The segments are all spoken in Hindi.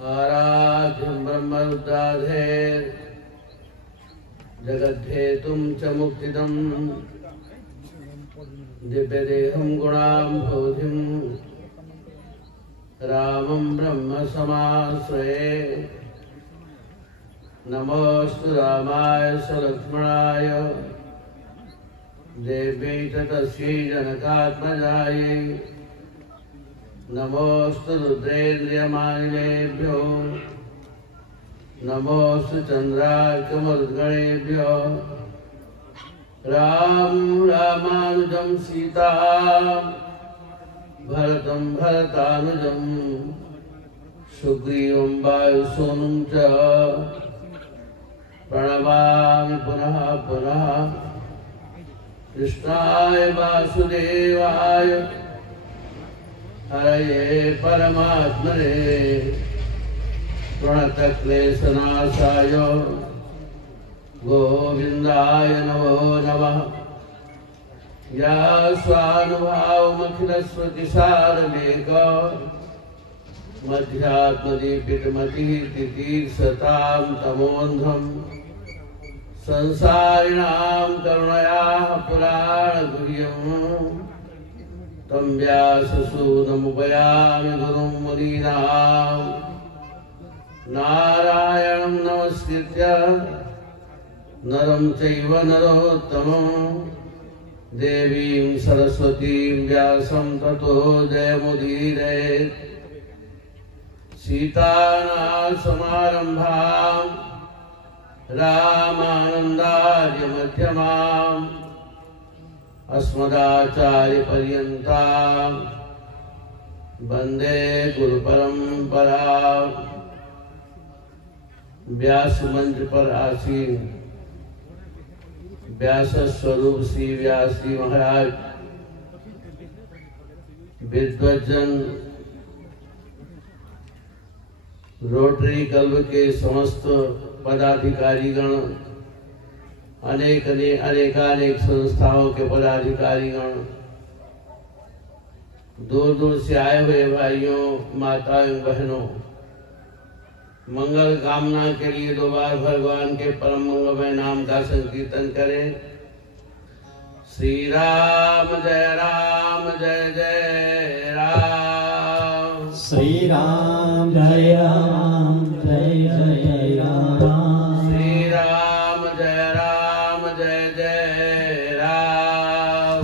आराध्यं ब्रह्मरुद्राधेर् जगद्धेतुं च मुक्तिदं दिव्यदेहं गुणाम्भोधिं रामं ब्रह्म समाश्रये। नमोऽस्तु रामाय सलक्ष्मणाय देव्यै च तस्यै जनकात्मजायै। नमोऽस्तु रुद्रेन्द्रियमानिलेभ्यो नमोऽस्तु चन्द्रार्कमरुद्गणेभ्यो। राम रामानुजं सीता भरतं भरतानुजं सुग्रीवं वायुसूनुं च प्रणमामि पुनः पुनः। कृष्णाय वासुदेवाय हरये परमात्मने प्रणतक्लेशनाशाय गोविन्दाय नमो नमः। या स्वानुभावमखिलस्वतिसारमेक मध्यात्मदीपितमतिः तितीर्षतां तमोऽन्धं संसारिणां करुणयाः पुराणगुह्यं तं व्याससूनमुपयामि गुरुं मुनीनां। नारायणं नमस्कृत्य नरं चैव नरोत्तमं देवीं सरस्वतीं व्यासं ततो जयमुदीरयेत्। सीतानाथसमारम्भां रामानन्दार्यमध्यमाम् अस्मदाचार्यपर्यन्तां वन्दे गुरुपरम्पराम्। व्यास मंच पर आसीन व्यास स्वरूप श्री व्यास जी महाराज, विद्वज्जन, रोटरी क्लब के समस्त पदाधिकारीगण, अनेकानेक संस्थाओं के पदाधिकारीगण, दूर दूर से आए हुए भाइयों, माताओं, बहनों, मंगल कामना के लिए दो बार भगवान के परम मंगलमय नाम का संकीर्तन करें। श्री राम जय जय राम। श्री राम जय राम जय जय राम। श्री राम जय राम।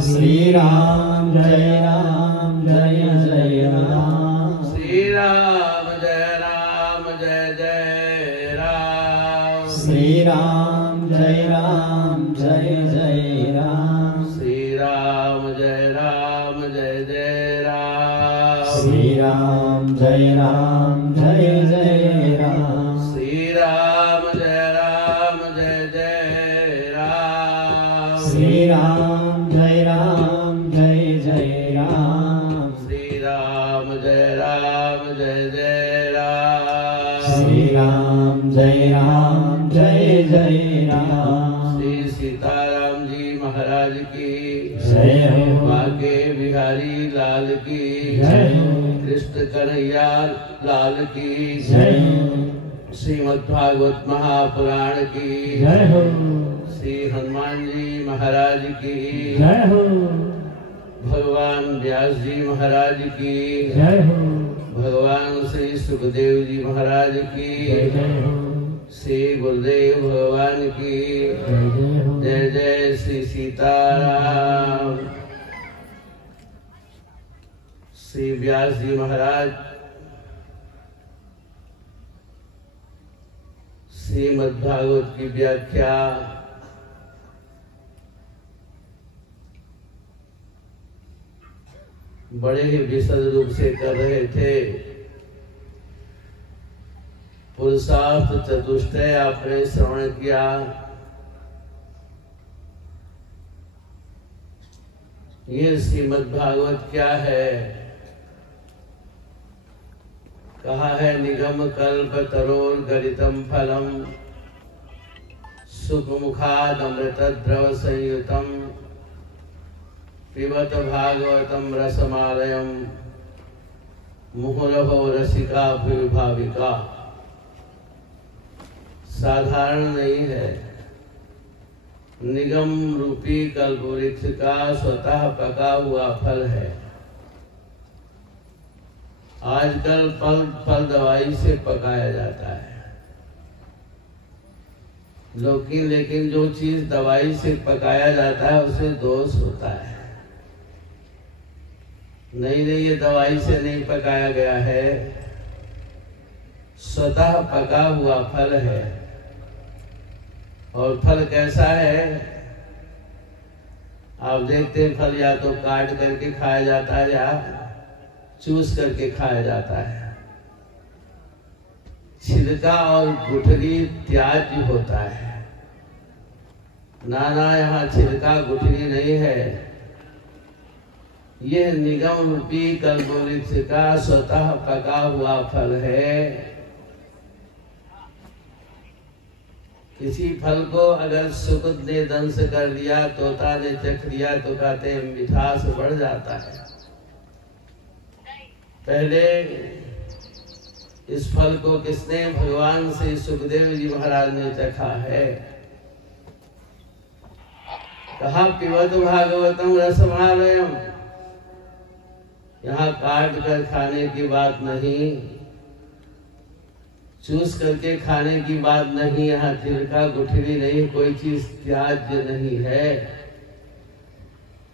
श्री राम जय राम जय जय राम। श्री राम जय राम। श्री राम जय राम जय जय राम। श्री राम जय जय राम। श्री राम जय राम जय जय राम। श्री राम जय जय राम। श्री राम जय जय राम। श्री राम जय जय राम। श्री राम जय जय राम। श्री सीताराम जी महाराज की जय हो। बाके बिहारी लाल की जय हो। कृष्ण कन्हैया लाल की जय हो। श्रीमद्भागवत महापुराण की जय हो। श्री हनुमान जी महाराज की जय हो। भगवान व्यास जी महाराज की जय हो। भगवान श्री सुखदेव जी महाराज की जय हो। श्री गुरुदेव भगवान की जय जय। श्री सीताराम। श्री व्यास जी महाराज श्रीमद्भागवत की व्याख्या बड़े ही विशद रूप से कर रहे थे। पुरुषार्थ चतुष्टय आपने श्रवण किया। ये श्रीमद्भागवत क्या है? कहा है निगम कल्प तरोर गरितम फलम सुखमुखाद अमृत द्रव संयुतम पिबत भागवतम रसमालयम मुहुरहो रसिका भाविका साधारण नहीं है। निगम रूपी कल्पवृक्ष का स्वतः पका हुआ फल है। आजकल फल दवाई से पकाया जाता है, लेकिन जो चीज दवाई से पकाया जाता है उसमें दोष होता है। नहीं, ये दवाई से नहीं पकाया गया है, स्वतः पका हुआ फल है। और फल कैसा है? आप देखते हैं फल या तो काट करके खाया जाता है या चूस करके खाया जाता है। छिलका और गुठली त्याज्य होता है। ना, यहाँ छिलका गुठली नहीं है। यह निगम रूपी कल्पवृक्ष का स्वतः पका हुआ फल है। किसी फल को अगर सुकृत ने दंश कर लिया, तोता ने चख लिया, तो कहते हैं मिठास बढ़ जाता है। पहले इस फल को किसने? भगवान श्री सुखदेव जी महाराज ने चखा है। कहा पिबत भागवतम रसमालयम। यहाँ काट कर खाने की बात नहीं, चूस करके खाने की बात नहीं, यहाँ छिलका गुठली नहीं, कोई चीज त्याज्य नहीं है।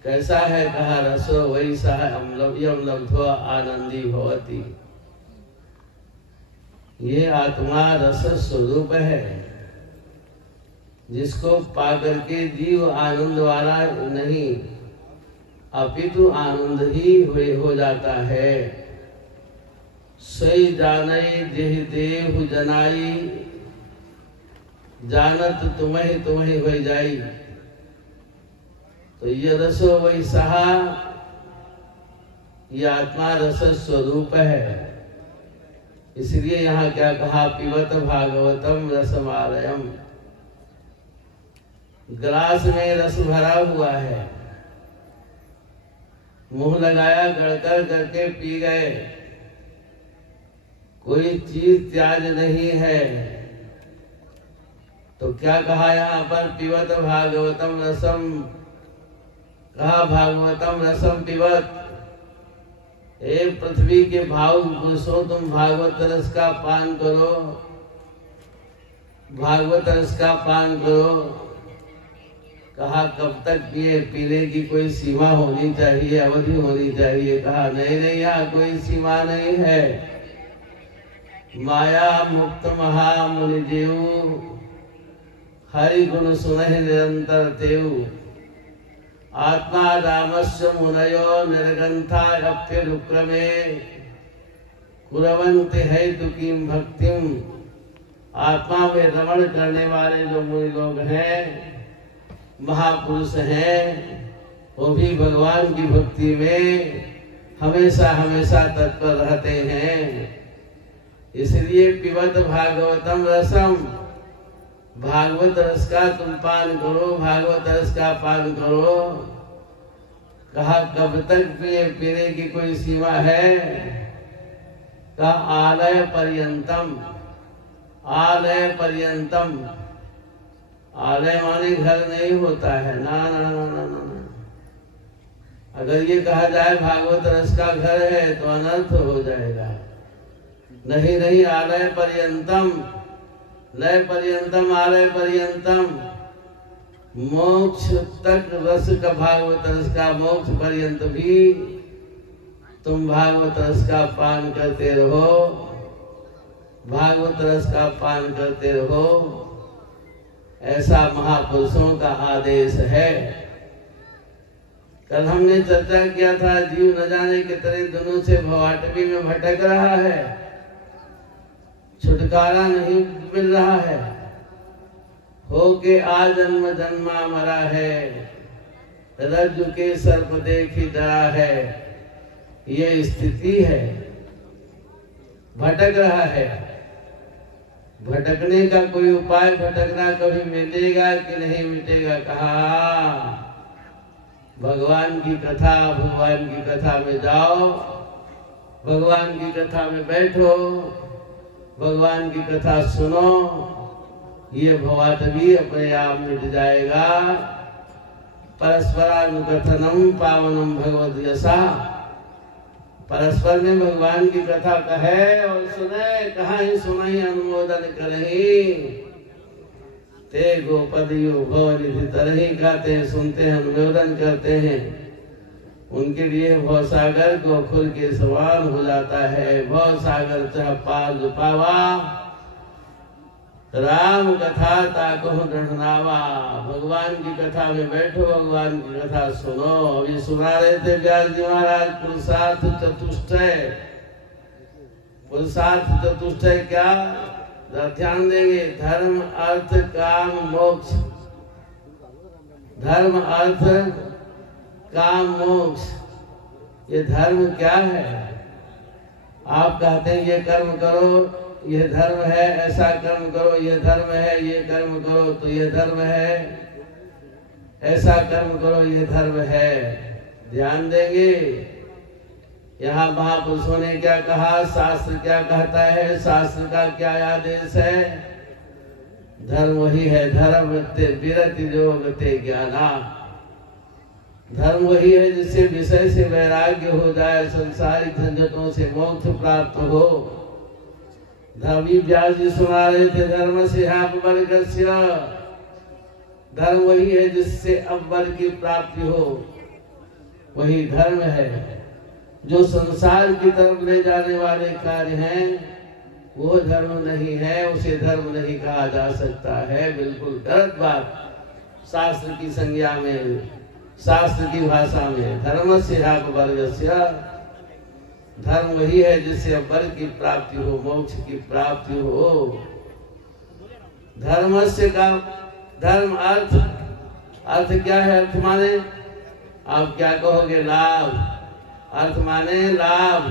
कैसा है? कहा रसो वैसा है अम्लव्यम लब्ध्वा आनंदी भवति। ये आत्मा रस स्वरूप है, जिसको पा करके जीव आनंद वाला नहीं अपितु आनंद ही हो जाता है। सही जानई देह देहु जनाई, जानत तुम्हें तुम्हें हो जाई। तो ये रसो वैसा, ये आत्मा रस स्वरूप है। इसलिए यहाँ क्या कहा? पिबत भागवतम रसमालयम। ग्लास में रस भरा हुआ है, मुंह लगाया, गड़कर करके पी गए, कोई चीज त्याज नहीं है। तो क्या कहा यहाँ पर? पिबत भागवतम रसम। कहा भागवतम रसम पिबत। एक पृथ्वी के भाव पुरुषों, तुम भागवत रस का पान करो, भागवत रस का पान करो। कहा कब तक पिए? पीने की कोई सीमा होनी चाहिए, अवधि होनी चाहिए। कहा नहीं, यहाँ कोई सीमा नहीं है। माया मुक्त महा मुनि देव, हरि गुण सुनहि निरंतर देव। आत्मा रामस्य मुनयो निर्गंथा अप्यनुक्रमे, कुरवन्ति हेतु किम भक्तिम। आत्मा में रमण करने वाले जो मुनि लोग हैं, महापुरुष हैं, वो भी भगवान की भक्ति में हमेशा हमेशा तत्पर रहते हैं। इसलिए पिबत भागवतम रसम। भागवत रस का तुम पान करो, भागवत रस का पान करो। कहा कब तक पिए? पीने की कोई सीमा है? कहा आलय पर्यंतम। आलय पर्यंतम। आलय माने घर नहीं होता है। ना ना ना ना ना। अगर ये कहा जाए भागवत रस का घर है तो अनर्थ हो जाएगा। नहीं, आलय पर्यंतम, लय पर्यंतम, आलय पर्यंतम। मोक्ष तक रस का, भागवत रस का मोक्ष पर्यंत भी तुम भागवत रस का पान करते रहो, भागवत रस का पान करते रहो। ऐसा महापुरुषों का आदेश है। कल हमने चर्चा किया था, जीव न जाने कितने दिनों से भवाटवी में भटक रहा है, छुटकारा नहीं मिल रहा है, हो के आ जन्म जन्मा मरा है, रज्जु के सर्प देखी डरा है। ये स्थिति है, भटक रहा है। भटकने का कोई उपाय, भटकना कभी मिटेगा कि नहीं मिटेगा? कहा भगवान की कथा, भगवान की कथा में जाओ, भगवान की कथा में बैठो, भगवान की कथा सुनो, ये भवाटवी अपने आप मिट जाएगा। परस्परानुकथनम पावनम भगवद यशा। परस्पर में भगवान की कथा कहे और सुने, कहाँ ही सुनाई अनुमोदन करही। ते गोपदियो भवनिधि तरही गाते हैं, सुनते हैं, अनुमोदन करते हैं। उनके लिए भवसागर गोकुल के समान हो जाता है। भवसागर चाह पार पावा, राम कथा ताको दृढ़नावा। भगवान की कथा में बैठो, भगवान की कथा सुनो। अभी सुना रहे थे व्यास जी महाराज पुरुषार्थ चतुष्टय। पुरुषार्थ चतुष्टय क्या, ध्यान देंगे। धर्म अर्थ काम मोक्ष। धर्म अर्थ काम मोक्ष, ये धर्म क्या है? आप कहते हैं ये कर्म करो, ये धर्म है, ऐसा कर्म करो, ये धर्म है, ये कर्म करो तो ये धर्म है, ऐसा कर्म करो ये धर्म है। ध्यान देंगे, यहाँ महापुरुषों ने क्या कहा, शास्त्र क्या कहता है, शास्त्र का क्या आदेश है? धर्म वही है, धर्म विरति योगते ज्ञाना। धर्म वही है जिससे विषय से वैराग्य हो जाए, संसारिक झंझटों से मोक्ष प्राप्त हो। धर्मी व्यास जी सुना रहे थे, धर्म से अपवर्गस्य। धर्म वही है जिससे अपवर्ग की प्राप्ति हो, वही धर्म है। जो संसार की तरफ ले जाने वाले कार्य हैं वो धर्म नहीं है, उसे धर्म नहीं कहा जा सकता है। बिल्कुल गलत बात। शास्त्र की संज्ञा में, शास्त्र की भाषा में धर्म से अपवर्गस्य, धर्म वही है जिससे वर्ग की प्राप्ति हो, मोक्ष की प्राप्ति हो। धर्म से का धर्म अर्थ, अर्थ क्या है? अर्थ माने आप क्या कहोगे? लाभ। अर्थ माने लाभ।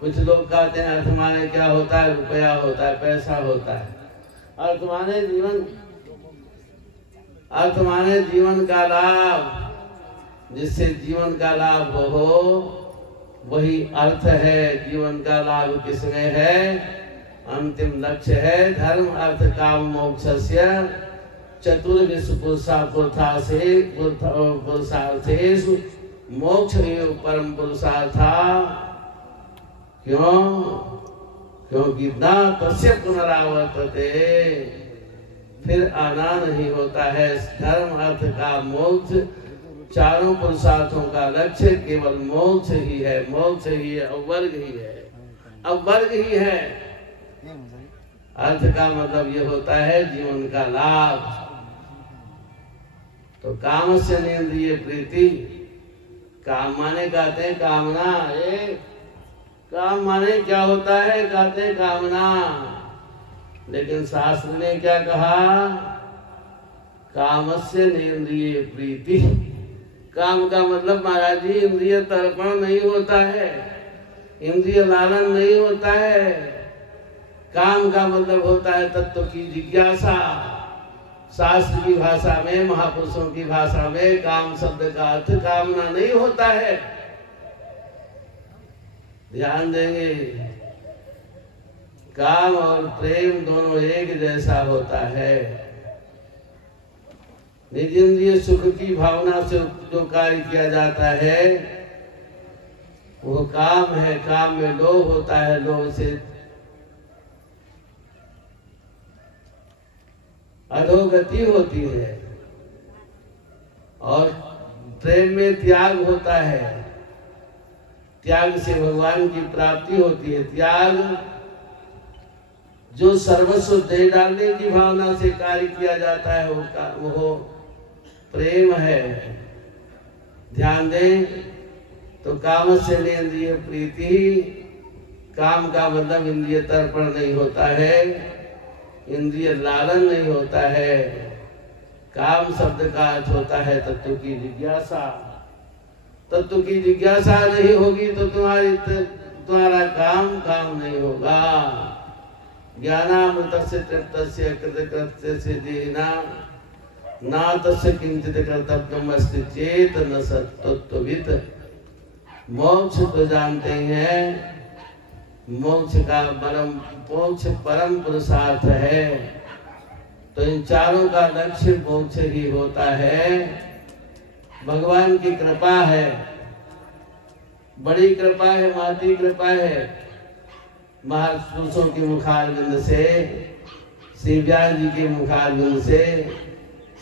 कुछ लोग कहते हैं अर्थ माने क्या होता है? रुपया होता है, पैसा होता है। अर्थ माने जीवन, अर्थ माने जीवन का लाभ। जिससे जीवन का लाभ हो वही अर्थ है। जीवन का लाभ किसमें है? अंतिम लक्ष्य है धर्म अर्थ काम मोक्षस्य चतुर्विश पुरुषार्थेषु मोक्ष एवं परम पुरुषार्था। क्यों? क्योंकि ना तस्य पुनरावर्तते, फिर आना नहीं होता है। धर्म अर्थ का मोक्ष, चारों पुरुषार्थों का लक्ष्य केवल मोक्ष ही है। मोक्ष ही है, अवर्ग ही है, अवर्ग ही है। अर्थ का मतलब ये होता है जीवन का लाभ। तो काम से नेन्द्रिय प्रीति, काम माने कहते हैं कामना। काम माने क्या होता है? कहते हैं कामना। लेकिन शास्त्र ने क्या कहा? कामस्य नेन्द्रिय प्रीति। काम का मतलब महाराज जी इंद्रिय तर्पण नहीं होता है, इंद्रिय लालन नहीं होता है। काम का मतलब होता है तत्व की जिज्ञासा। शास्त्र की भाषा में, महापुरुषों की भाषा में काम शब्द का अर्थ कामना नहीं होता है। ध्यान देंगे, काम और प्रेम दोनों एक जैसा होता है। निज इंद्रिय सुख की भावना से जो कार्य किया जाता है वो काम है। काम में लोभ होता है, लोभ से अधोगति होती है। और प्रेम में त्याग होता है, त्याग से भगवान की प्राप्ति होती है। त्याग जो सर्वस्व दे डालने की भावना से कार्य किया जाता है वो प्रेम है। ध्यान दें, तो काम से इंद्रिय प्रीति, काम का मतलब इंद्रिय तर्पण नहीं होता है, इंद्रिय लालन नहीं होता है। काम शब्द का अर्थ होता है तत्व की जिज्ञासा। तत्व की जिज्ञासा नहीं होगी तो तुम्हारा काम नहीं होगा। ज्ञानामृतस्य तृप्तस्य कृतकृत्य से देना ना तस्य किंचित कर्तव्यम अस्ति चेत न सत्त्ववित्। मोक्ष तो जानते हैं मोक्ष परम पुरुषार्थ है। तो इन चारों का लक्ष्य मोक्ष ही होता है। भगवान की कृपा है, बड़ी कृपा है, माती कृपा है। महापुरुषों के मुखारविंद से, श्री व्यास जी के मुखारविंद से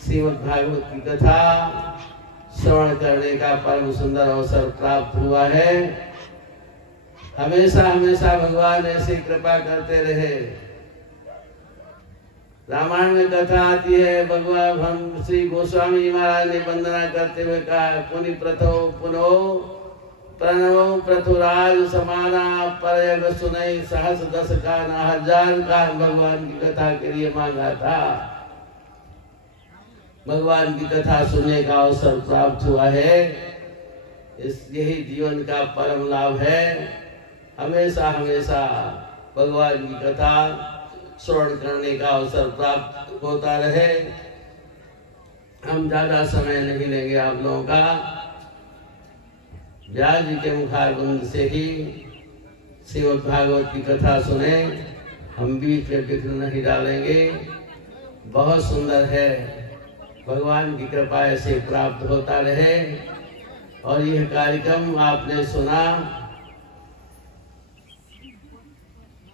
श्रीमद् भागवत की कथा श्रवण करने का परम सुंदर अवसर प्राप्त हुआ है। हमेशा हमेशा भगवान ऐसी कृपा करते रहे। रामायण में कथा आती है, भगवान हम श्री गोस्वामी महाराज ने वंदना करते हुए कहा, पुनि प्रथो पुनो प्रणवो प्रथुराज समाना परयग सुनई सहस दस का ना हजार का भगवान की कथा के लिए मांगा था। भगवान की कथा सुनने का अवसर प्राप्त हुआ है। यही जीवन का परम लाभ है। हमेशा हमेशा भगवान की कथा श्रवण करने का अवसर प्राप्त होता रहे। हम ज्यादा समय नहीं लेंगे आप लोगों का। व्यास जी के मुखारविंद से ही श्रीमद् भागवत की कथा सुने। हम बीच में विघ्न नहीं डालेंगे। बहुत सुंदर है। भगवान की कृपा ऐसे प्राप्त होता रहे। और यह कार्यक्रम आपने सुना,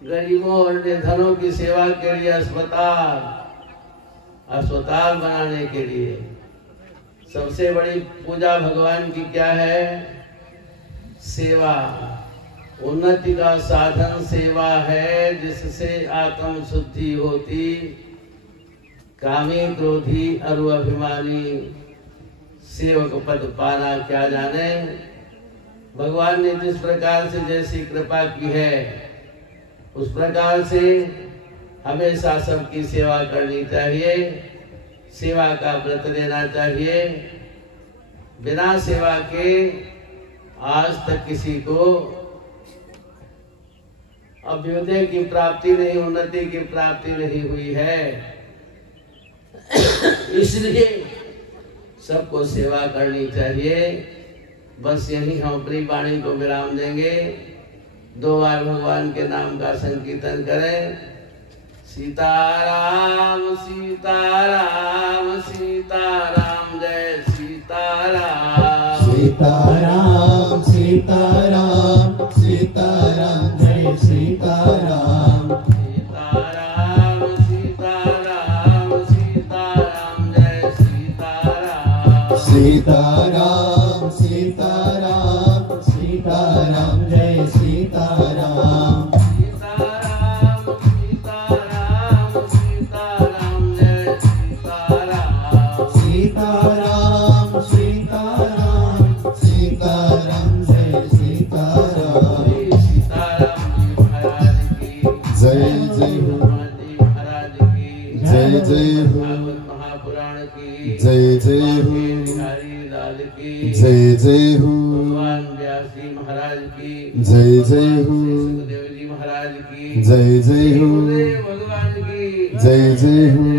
गरीबों और निर्धनों की सेवा के लिए अस्पताल बनाने के लिए। सबसे बड़ी पूजा भगवान की क्या है? सेवा। उन्नति का साधन सेवा है, जिससे आत्म शुद्धि होती। कामी क्रोधी अरु अभिमानी सेवक पद पाना क्या जाने। भगवान ने जिस प्रकार से जैसी कृपा की है, उस प्रकार से हमेशा सबकी सेवा करनी चाहिए। सेवा का व्रत लेना चाहिए। बिना सेवा के आज तक किसी को अभ्युदय की प्राप्ति नहीं, उन्नति की प्राप्ति नहीं हुई है। इसलिए सबको सेवा करनी चाहिए। बस यही हम अपनी वाणी को विराम देंगे। 2 बार भगवान के नाम का संकीर्तन करें। सीताराम सीताराम सीताराम जय सीताराम। सीताराम सीताराम सीताराम जय सीताराम। सीताराम सीताराम सीताराम जय सीताराम। सीताराम सीताराम सीताराम जय सीताराम। सीताराम सीताराम सीताराम जय सीताराम। जय जय हो महाराज की जय जय हो महापुराण की जय जय हो बिहारी लाल की जय जय हो भगवान व्यास जी महाराज की जय जय हो सुखदेव जी महाराज की जय जय हो भगवान की जय जय हो